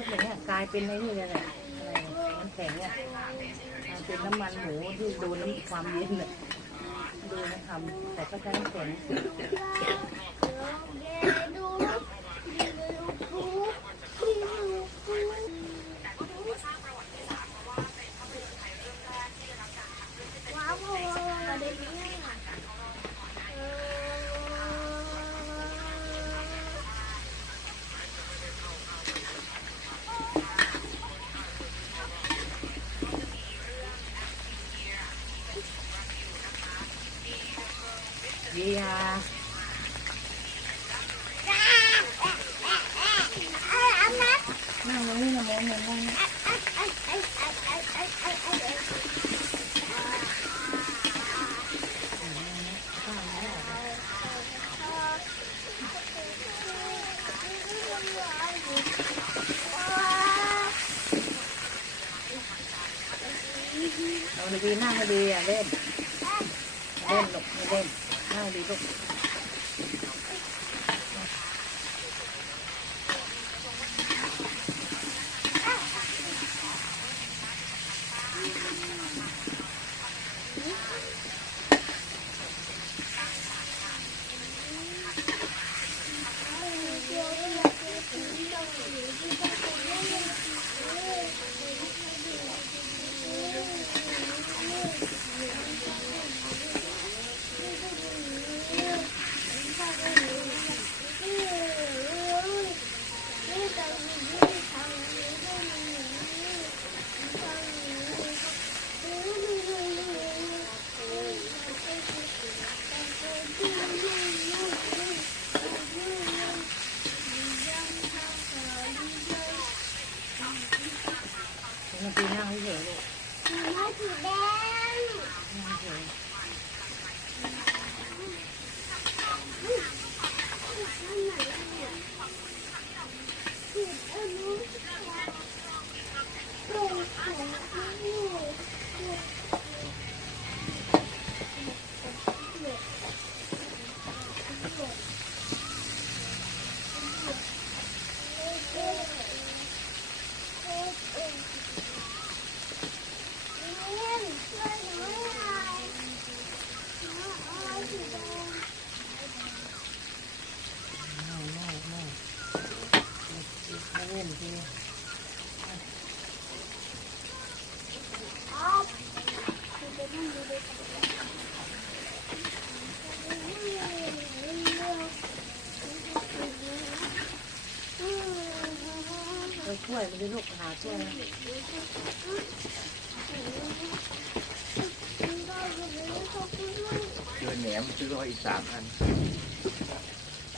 มือนเขาคลุกอย่างเงี้ยกลายเป็นไอ้นี่เลยแหละอะไรน้ำแข็งเนี่ยกลายเป็นน้ำมันหมูที่โดนน้ำความเย็นเลยดูนะทำแต่ก็ใช้น้ำแข็งดีค่ะนั่งตรงนี้นะโมงนั่งเอา ดีๆนั่งให้ดีอะเล่นเล่นลูกไม่เล่นนั่งดีลูก บางทีนั่งเฉยๆลูกนั่งเฉย นั่งนั่งนั่งไม่เล่นที ไปช่วยมันด้วยลูกหาช่วยนะเจอแหนมซื้อร้อยอีกสามอัน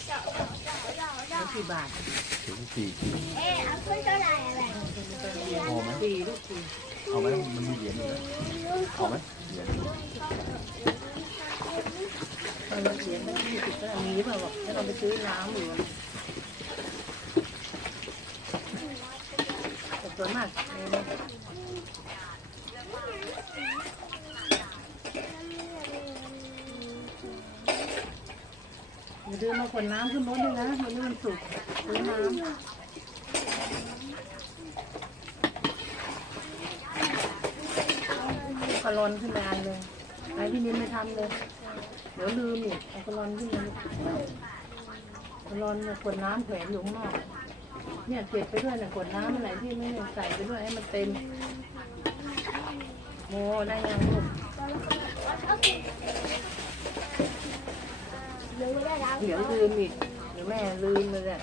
แล้วกี่บาทถึงสี่ขีดพอไหมสี่ลูกสี่เอาไหมมันมีเหรียญอยู่เลยเอาไหมเหรียญตอนเราเสียตั้งยี่สิบก็มีหรือเปล่าบอกถ้าเราไปซื้อน้ำอยู่แต่ส่ วนมากอย่าลืมมาขวดน้ำขึ้นรถด้วยนะวันนี้มันสุกร์ซื้อน้ำกระลอนขึ้นมานเลยไอ้พี่นินไม่ทำเลย เดี๋ยวลืมอีกกระลอนขึ้นมากระลอนขวดน้ำแขวนอยู่ข้างนอก เนี่ยเก็บไปด้วยเนี่ยขวดน้ำอะไรที่ไม่ได้ใส่ไปด้วยให้มันเต็มโมได้ยังลูกเดี๋ยวลืมอีกเดี๋ยวแม่ลืมเลยแหละ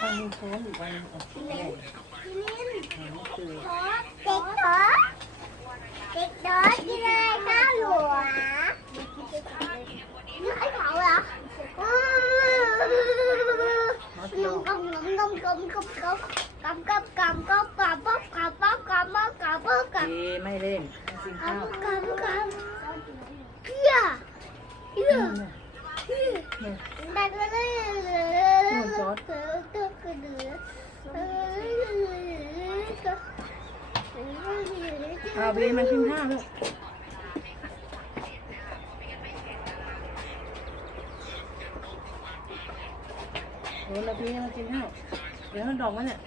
con số gì con Tiệt đó. Tiệt đó chứ đây có lùa. Nói cậu hả? Cầm cầm cầm cầm cầm cầm cầm cầm cầm cầm cầm cầm bóp cầm bóp cầm bóp cầm bóp cầm Gì mày lên. Cầm cầm cầm Kìa. Kìa. เอาเบมากินห้าวลูกโอ้ยเราเบมากินห้าเดี๋ยวมันดองมันเนี่ย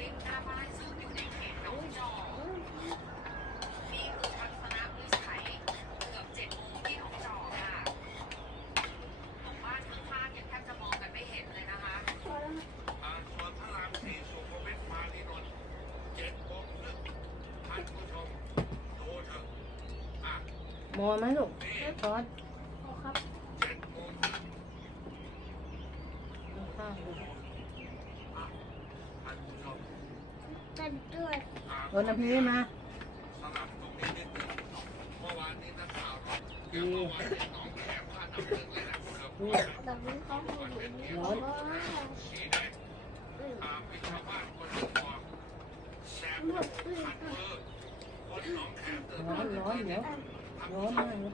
โมไหมลูกซอสครับข้นด้วยโดนน้ำพริกมาดีดูแต่มนเขาดูร้อนร้อนร้อนเดี๋ย 원을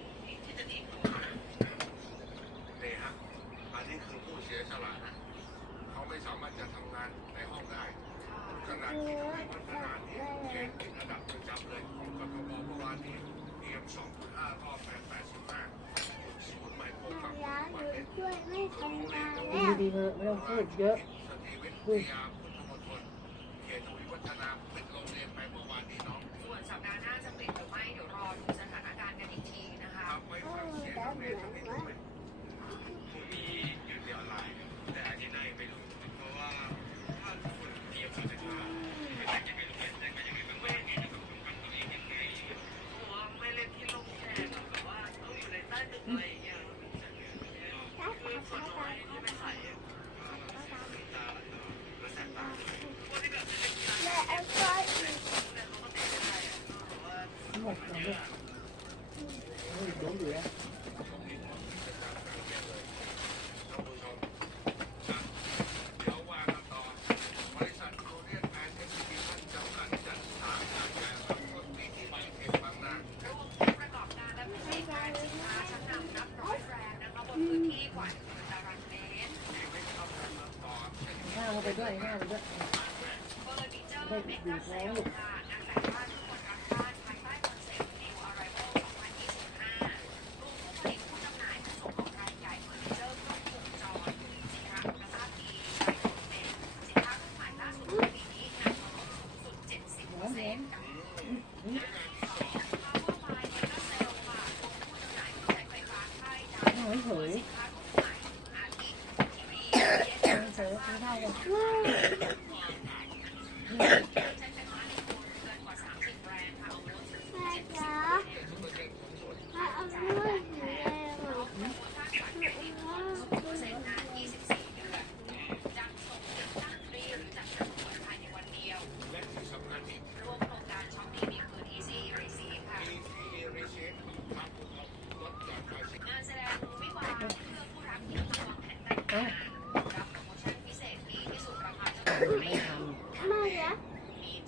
ไม่สามารถจะทำงานในห้องได้ขนาดที่ทำให้พัฒนาเนี่ยเกณฑ์ติดอัดับประจำเลยของกทมเมื่อวานนี้เตรียม2.5รอบ885ยไม่เป็นงเนแล้ดีเถอะไม่ต้องพูดเยอะสตวิยาพุทธมณฑเขตทวีวัฒนาเป็นโรงเรียนไปเมื่อวานนี้น้องส่วนสัปดาห์หน้าจะเปลี่ยนหรือไม่เดี๋ยวรอดูสถานการณ์กันอีกทีนะคะไม่ฟัเสียงนัก Yeah.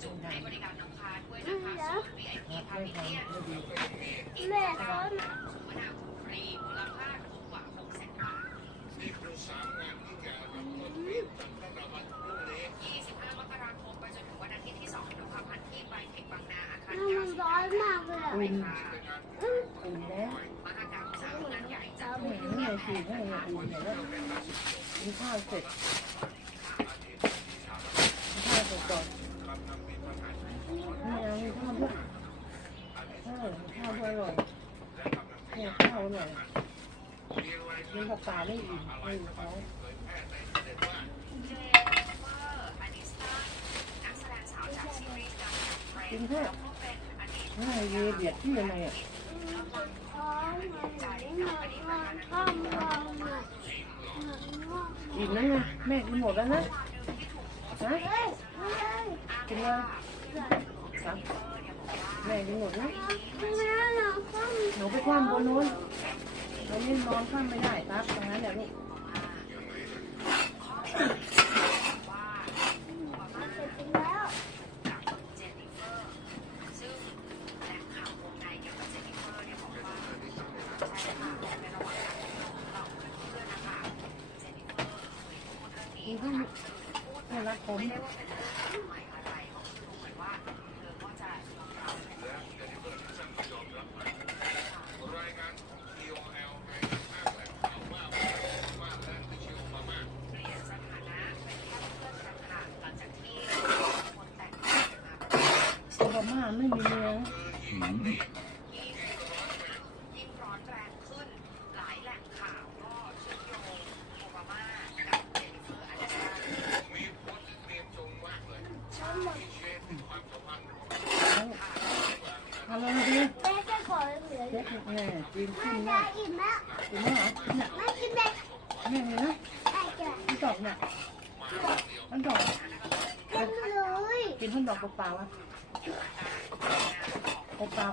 จุดให้บริการลูกค้าด้วยนะคะส่วน VIP ำพาไม่ณิชย์ทำเนี่ยไม่ดีแม่เขามะนาวฟรีมูลค่ารวมกว่า6แสนบาทนี่คือสามงานที่แกรับรถปีนตั้งแต่วันพรุ่งนี้25มกราคมไปจนถึงวันอาทิตย์ที่2กุมภาพันธ์ที่ไบเทคบางนาอาคารแม่มันร้อนมากเลยอะอุ่นเป็นงานอุ่นแล้วมหกรรมสาวงานใหญ่จัดไม่เห็นไงฉีดให้ไงอุ่นเห็นแล้วกินข้าวเสร็จกินข้าวเสร็จก่อน กำลังมีปัญหา ไม่เอามีข้าวด้วยเออข้าวด้วยอร่อย และกำลัง เนี่ยข้าวอร่อย มีอะไรกินกับปลาไม่อิ่มไม่อิ่มท้องเผยแพร่ในเด็ดว่าจเวอร์อนิสตานักแสดงสาวจากซีรีส์ดังอย่างเฟรนด์แล้วก็เป็นอดีตง่ายดีเบียดที่ยังไงอะร้อนเหมือนใจเหมือนร้อนข้ามร้อนเหมือนเหมือนง่วงอิ่มนะไงแม่กินหมดแล้วนะฮะกินเลยครับแม่กินหมดนะแม่เราข้ามหนูไปคว่ำบนนู้น ตอนนี้นอนข้ามไม่ได้ครับตรงนั้นแหละลูกเสร็จแล้ว ไม่มีเมียนะคือยิ่งนี้ยิ่งยิ่งร้อนแรงขึ้นหลายแหล่งข่าวก็เชื่อมโยงโอบามากับเจนนิเฟอร์อานิสตามีโพสต์เยเลยที่เชฟถึงความสัมพันธ์ของทำอะไรดีแม่แค่ขอเลือเช็คแม่กินแม่จะได้อิ่มแล้วกินเหรอเนี่ยแม่กินเด็กแม่มีนะแม่จะมันดอกเนี่ยมันดอก กินเลยกินท่อนดอกเปล่าๆอะ เปล่า